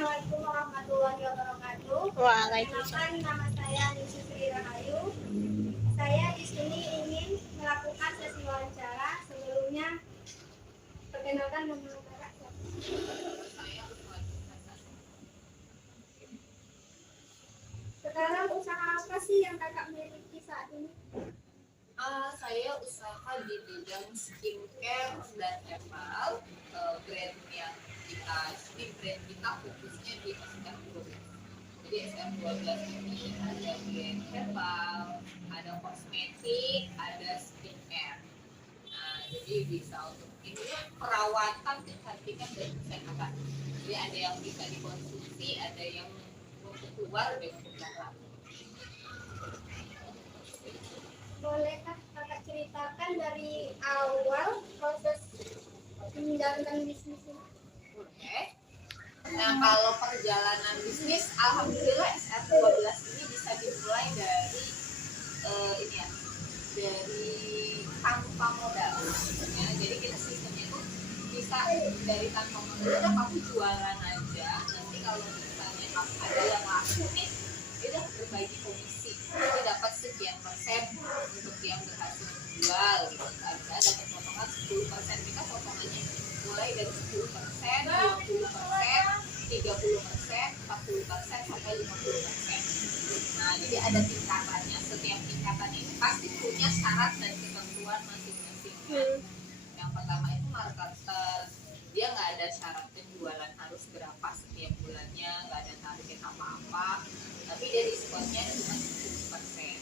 Assalamualaikum warahmatullahi wabarakatuh. Waalaikumsalam. Perkenalkan, nama saya Nisri Sri Rahayu. Saya di sini ingin melakukan sesi wawancara. Sebelumnya, perkenalkan nama kakak. Sekarang usaha apa sih yang kakak miliki saat ini? Saya usaha di bidang skincare dan herbal. Brand yang brand kita fokusnya di SM12. Jadi SM12 ini ada brand herbal, ada kosmetik, ada skincare. Nah, jadi bisa untuk ini perawatan kecantikan dan kesehatan. Jadi ada yang bisa dikonsumsi, ada yang untuk keluar, ada yang untuk dalam. Bolehkah kakak ceritakan dari awal proses menjalankan bisnis ini? Oke. Nah, kalau perjalanan bisnis, alhamdulillah SR12 ini bisa dimulai dari ini ya, dari tanpa modal. Ya, jadi kita sistemnya itu bisa dari tanpa modal. Udah kamu jualan aja. Nanti kalau misalnya ada yang laku nih, udah berbagi komisi. Jadi dapat sekian persen untuk yang berhasil jual gitu. Ada dapat potongan 10%. Kita potongannya mulai dari 10%, 20%, 30%, 40%, sampai 50%. Nah, jadi ada tingkatannya. Setiap tingkatan ini pasti punya syarat dan ketentuan masing-masing. Yang pertama itu marketer. Dia nggak ada syarat penjualan harus berapa setiap bulannya, nggak ada target apa-apa. Tapi dia diskonnya cuma 10%.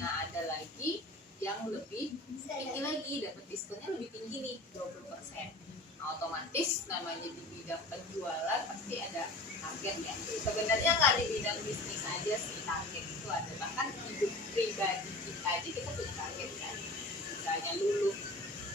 Nah, ada lagi yang lebih tinggi lagi, dapat diskonnya lebih tinggi nih, 20%. Nah, otomatis namanya di bidang penjualan pasti ada target ya. Sebenarnya nggak di bidang bisnis aja sih target itu ada, bahkan hidup pribadi kita aja kita punya target kan. Misalnya lulus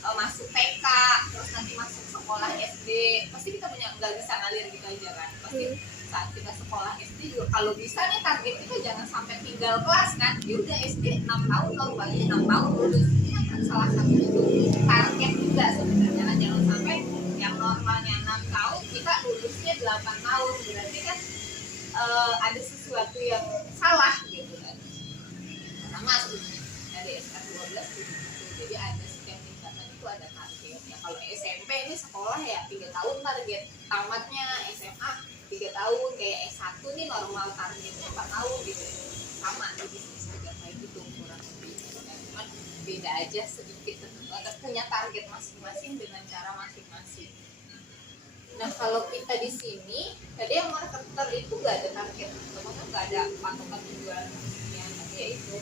masuk TK, terus nanti masuk sekolah SD, pasti kita punya, nggak bisa ngalir gitu aja kan. Pasti saat kita sekolah SD juga kalau bisa nih target kita jangan sampai tinggal kelas kan. Ya udah SD 6 tahun normalnya 6 tahun lulus. Ini kan salah satu itu target juga sebenarnya kan, jangan sampai yang normalnya 6 tahun kita lulusnya 8 tahun. Berarti kan ada sesuatu yang salah gitu kan. Sama sebenarnya dari SR12 gitu. Jadi ada setiap tingkatan itu ada target ya. Kalau SMP ini sekolah ya 3 tahun target tamatnya, SMA 3 tahun, kayak S1 nih normal targetnya 4 tahun gitu. Sama di bisnis juga kayak gitu kurang lebih gitu kan. Cuman beda aja sedikit, tetap punya target masing-masing dengan cara masing-masing. Nah, kalau kita di sini tadi yang marketer itu nggak ada target, teman-teman nggak ada patokan penjualan maksudnya, tapi ya itu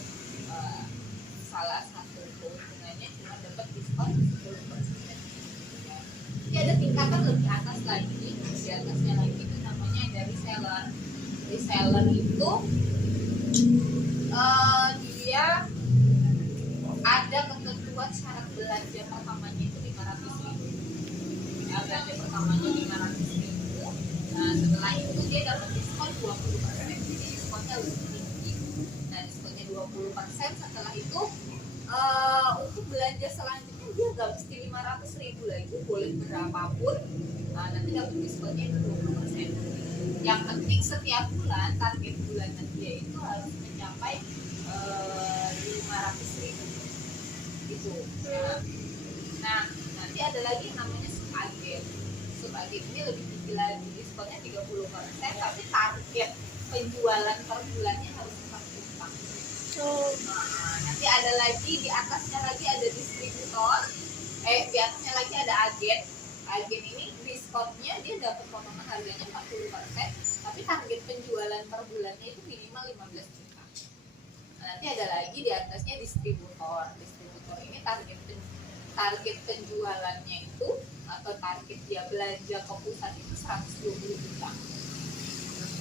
salah satu keuntungannya cuma dapat diskon 10%. Ya. Jadi ada tingkatan lebih atas lagi, di atasnya lagi itu namanya ada reseller. Reseller itu dia ada ketentuan syarat belanja pertamanya itu 500.000. Ya, belanja pertamanya 500.000. Nah, setelah itu dia dapat diskon 20%. Jadi diskonnya lebih tinggi. Nah, diskonnya 20%. Setelah itu untuk belanja selanjutnya dia nggak mesti 500.000 lagi, boleh berapapun. Nah, nanti dapat diskonnya 20%. Yang penting setiap bulan target bulanan dia itu harus mencapai 500.000 gitu. Nah, nanti ada lagi namanya subagen. Subagen ini lebih tinggi lagi, diskonnya 30%, tapi target penjualan per bulannya harus 4 juta. Nah, nanti ada lagi di atasnya lagi ada distributor, di atasnya lagi ada agen. Agen ini diskonnya dia dapat potongan harganya 40%, tapi target penjualan per bulannya itu minimal 15 juta. Nah, nanti ada lagi di atasnya distributor. Distributor ini target penjualannya itu atau target dia belanja ke pusat itu 120 juta.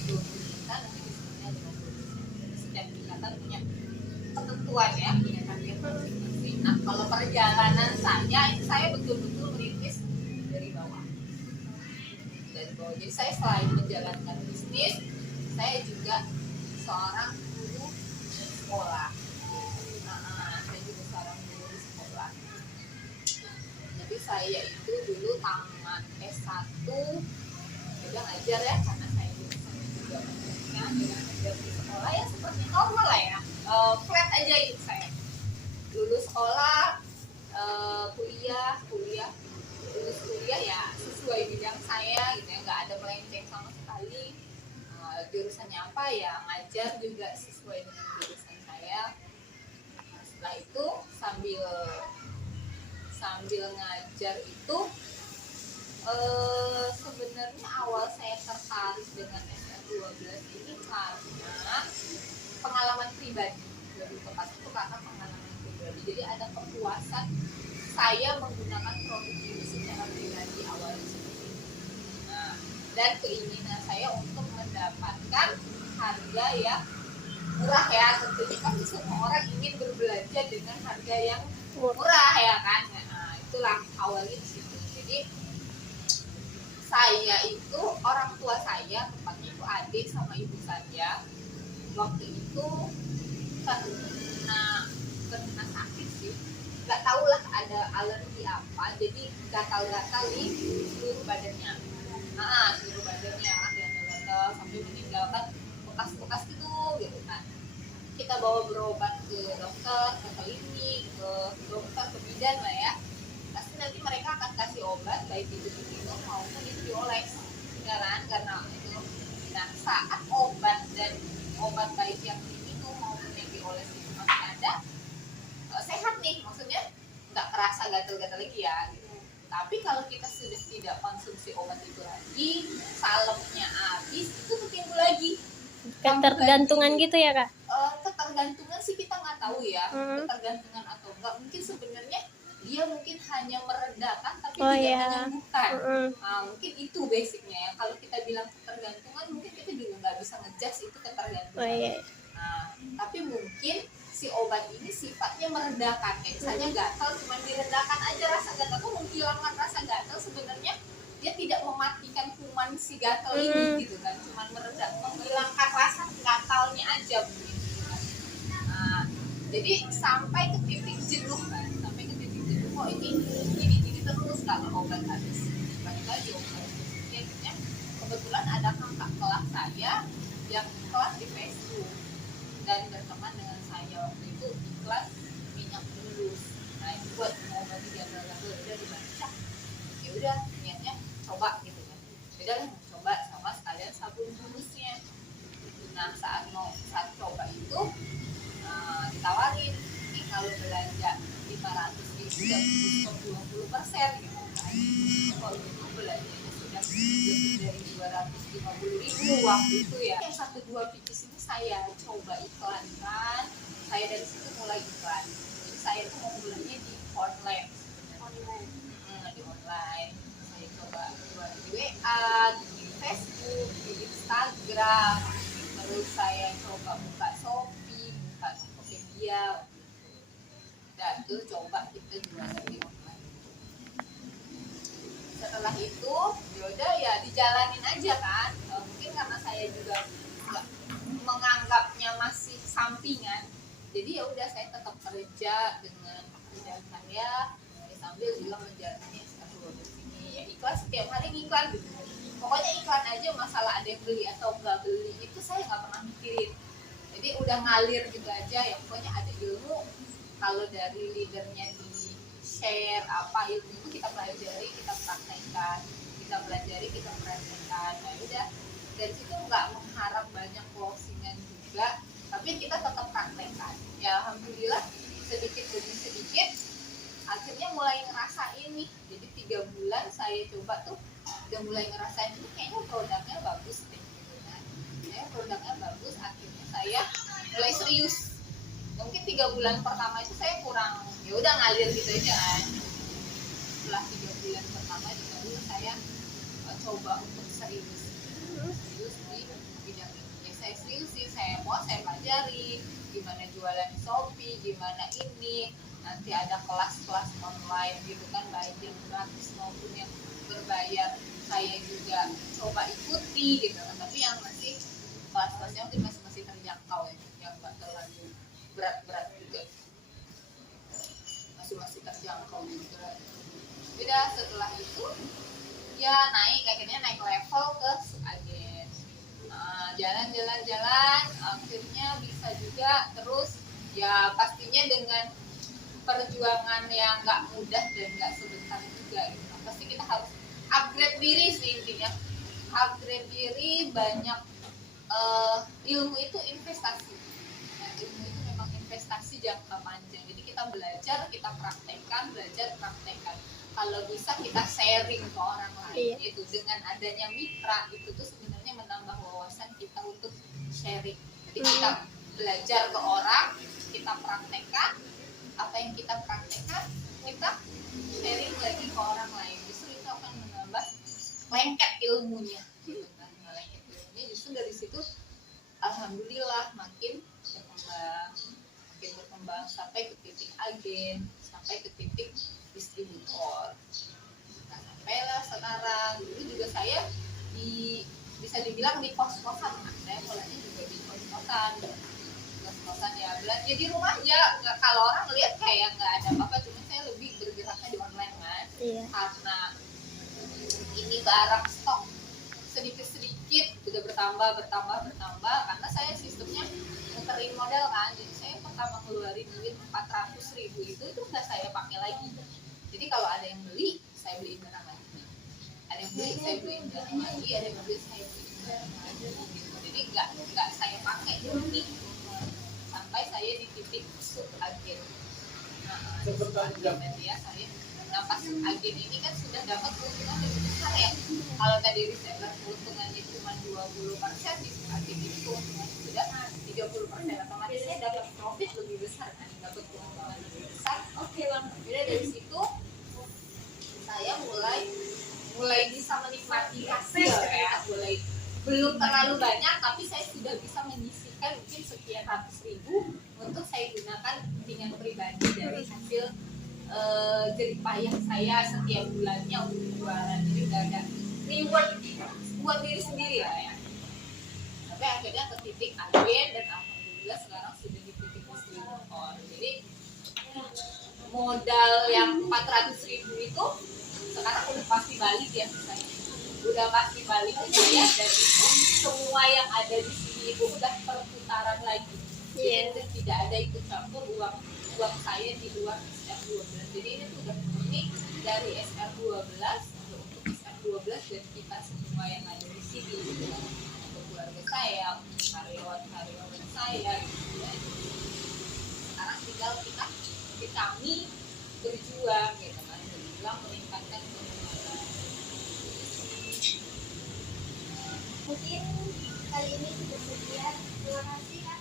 120 juta nanti diskonnya 50%. Setiap tingkatan punya ketentuan ya, punya target masing-masing. Nah, kalau perjalanan saya betul-betul merintis dari bawah. Jadi saya selain menjalankan bisnis, saya juga seorang guru sekolah. Saya juga seorang guru di sekolah. Jadi saya itu dulu tamat S1 udah ngajar ya, karena saya dengan kerja di sekolah ya seperti normal lah ya. Flat aja itu saya lulus sekolah, kuliah lulus kuliah ya sesuai bidang saya gitu ya, nggak ada melenceng sama sekali. Jurusannya apa ya ngajar juga sesuai dengan jurusan saya. Setelah itu sambil ngajar itu sebenarnya awal saya tertarik dengan SR12 ini karena pengalaman pribadi, lebih tepat itu karena pengalaman pribadi. Jadi ada kepuasan saya menggunakan produk ini secara pribadi awalnya seperti itu. Nah, dan keinginan saya untuk mendapatkan harga yang murah ya, tentunya kan semua orang ingin berbelanja dengan harga yang murah ya kan. Nah, itulah awalnya di situ. Jadi saya itu orang tua saya, tepatnya itu adik sama ibu saya, waktu itu kena sakit sih, nggak tahu lah ada alergi apa, jadi gatal-gatal di seluruh badannya. Seluruh badannya gatal-gatal sampai meninggalkan bekas-bekas gitu kan. Kita bawa berobat ke dokter, ke klinik, ke dokter, ke bidan lah ya. Pasti nanti mereka akan kasih obat baik itu diminum maupun itu dioles, ya kan? Karena itu. Nah, saat obat baik yang diminum maupun yang dioles itu masih ada, sehat nih, maksudnya nggak kerasa gatal-gatal lagi ya. Gitu. Tapi kalau kita sudah tidak konsumsi obat itu lagi, salepnya habis, itu tuh timbul lagi. Ketergantungan gitu ya kak? Ketergantungan sih kita nggak tahu ya, ketergantungan atau enggak. Mungkin sebenarnya dia mungkin hanya meredakan tapi tidak menyembuhkan. Mungkin itu basicnya ya. Kalau kita bilang ketergantungan mungkin kita juga nggak bisa ngejudge itu ketergantungan. Tapi mungkin si obat ini sifatnya meredakan. Kayak misalnya gatal cuma diredakan aja rasa gatal, tuh menghilangkan rasa gatal, sebenarnya dia tidak mematikan kuman si gatal ini gitu kan, cuma menghilangkan rasa gatalnya aja mungkin gitu kan. Jadi sampai ke titik jenuh kan, oh ini terus kalau obat habis balik lagi obat. Akhirnya kebetulan ada kakak kelas saya yang kelas di Facebook dan berteman dengan saya waktu itu di kelas minyak mulus. Nah itu buat mengobati gatal-gatal udah dibaca, ya udah niatnya coba gitu kan, udah coba sama sekalian sabun mulusnya. Nah saat coba itu ditawarin nih kalau belanja 500.000 dan diskon 20% gitu kan. Kalau itu belanjanya sudah lebih dari 250.000 waktu itu ya. Yang 1-2 pieces ini saya coba iklankan, saya dari situ mulai iklan. Jadi saya tuh mau mulainya di online. Di online saya coba jual di WA, di Facebook, di Instagram, terus saya coba buka Shopee, buka Tokopedia. Dan itu coba kita jualan di online. Setelah itu yaudah ya dijalanin aja kan. Mungkin karena saya juga nggak menganggapnya masih sampingan, jadi ya udah saya tetap kerja dengan pekerjaan saya sambil juga menjalani S1 ini ya, iklan setiap hari iklan gitu. Pokoknya iklan aja, masalah ada yang beli atau nggak beli itu saya nggak pernah mikirin. Jadi udah ngalir gitu aja ya, pokoknya ada ilmu. Kalau dari leadernya di share apa ilmu itu kita pelajari, kita praktekkan, kita pelajari, kita praktekkan. Nah udah dari situ nggak mengharap banyak closingan juga, tapi kita tetap praktekkan. Ya alhamdulillah sedikit demi sedikit akhirnya mulai ngerasain nih. Jadi 3 bulan saya coba tuh udah mulai ngerasain itu kayaknya produknya bagus deh gitu kan. Produknya bagus, akhirnya saya mulai serius. Mungkin 3 bulan pertama itu saya kurang, ya udah ngalir gitu aja kan. Setelah 3 bulan pertama juga dulu saya coba untuk serius di bidang ini. Ya saya serius sih, saya pelajari gimana jualan di Shopee, gimana ini. Nanti ada kelas-kelas online gitu kan, baik yang gratis maupun yang berbayar. Saya juga coba ikuti gitu kan, tapi yang masih kelas-kelasnya mungkin masih terjangkau ya, yang nggak terlalu berat juga, masih terjangkau juga. Udah setelah itu ya naik, akhirnya naik level ke subagen. jalan-jalan akhirnya bisa juga. Terus ya pastinya dengan perjuangan yang nggak mudah dan nggak sebentar juga gitu. Pasti kita harus upgrade diri sih intinya, upgrade diri banyak. Ilmu itu investasi. Nah, ilmu itu memang investasi jangka panjang. Jadi kita belajar, kita praktekkan, belajar, praktekkan. Kalau bisa kita sharing ke orang lain. Iya. Itu dengan adanya mitra itu tuh sebenarnya menambah wawasan kita untuk sharing. Jadi kita belajar ke orang, kita praktekkan, apa yang kita praktekkan kita sharing lagi ke orang lain. Justru itu akan menambah lengket ilmunya. Gitu kan. Lengket ilmunya justru dari situ alhamdulillah makin berkembang sampai ke titik agen, sampai ke titik distributor. Nah, sampailah sekarang. Dulu juga saya bisa dibilang di kos-kosan. Nah, saya mulainya juga di kos-kosan. Kos-kosan ya belanja di rumah aja. Kalau orang lihat kayak nggak ada apa-apa, cuma saya lebih bergeraknya di online kan. Iya. Karena ini barang stok sedikit-sedikit udah bertambah karena saya sistemnya muterin modal kan. Jadi saya pertama ngeluarin duit 400.000 itu nggak saya pakai lagi. Jadi kalau ada yang beli saya beliin barang lagi, ada yang beli saya beliin barang lagi, ada yang beli saya beliin barang lagi gitu. Jadi nggak saya pakai ini sampai saya di titik agen. Nah, ya saya. Nah, pas agen ini kan sudah dapat keuntungan lebih besar ya. Kalau tadi reseller keuntungannya cuma 20%, di agen ini keuntungannya sudah 30%. Otomatis saya dapat profit lebih besar kan, dapat keuntungan lebih besar. Oke bang. Jadi dari situ saya mulai bisa menikmati hasil ya. Belum terlalu banyak, tapi saya sudah bisa menyisihkan mungkin sekian ratus ribu untuk saya gunakan dengan pribadi dari hasil jerih payah saya setiap bulannya untuk jualan. Jadi nggak ada reward buat diri sendiri lah ya. Sampai akhirnya ke titik agen dan alhamdulillah sekarang sudah di titik distributor. Jadi modal yang 400.000 itu sekarang udah pasti balik ya misalnya. Udah pasti balik ya, dan itu semua yang ada di sini itu udah perputaran lagi. Jadi tidak ada ikut campur uang saya di luar SR12. Jadi ini tuh udah murni dari SR12 untuk SR12 dan kita semua yang ada di sini gitu. Untuk keluarga saya, untuk karyawan saya gitu ya. Sekarang tinggal kami berjuang gitu kan, berjuang meningkatkan penjualan. Mungkin kali ini cukup sekian. Terima kasih Kak.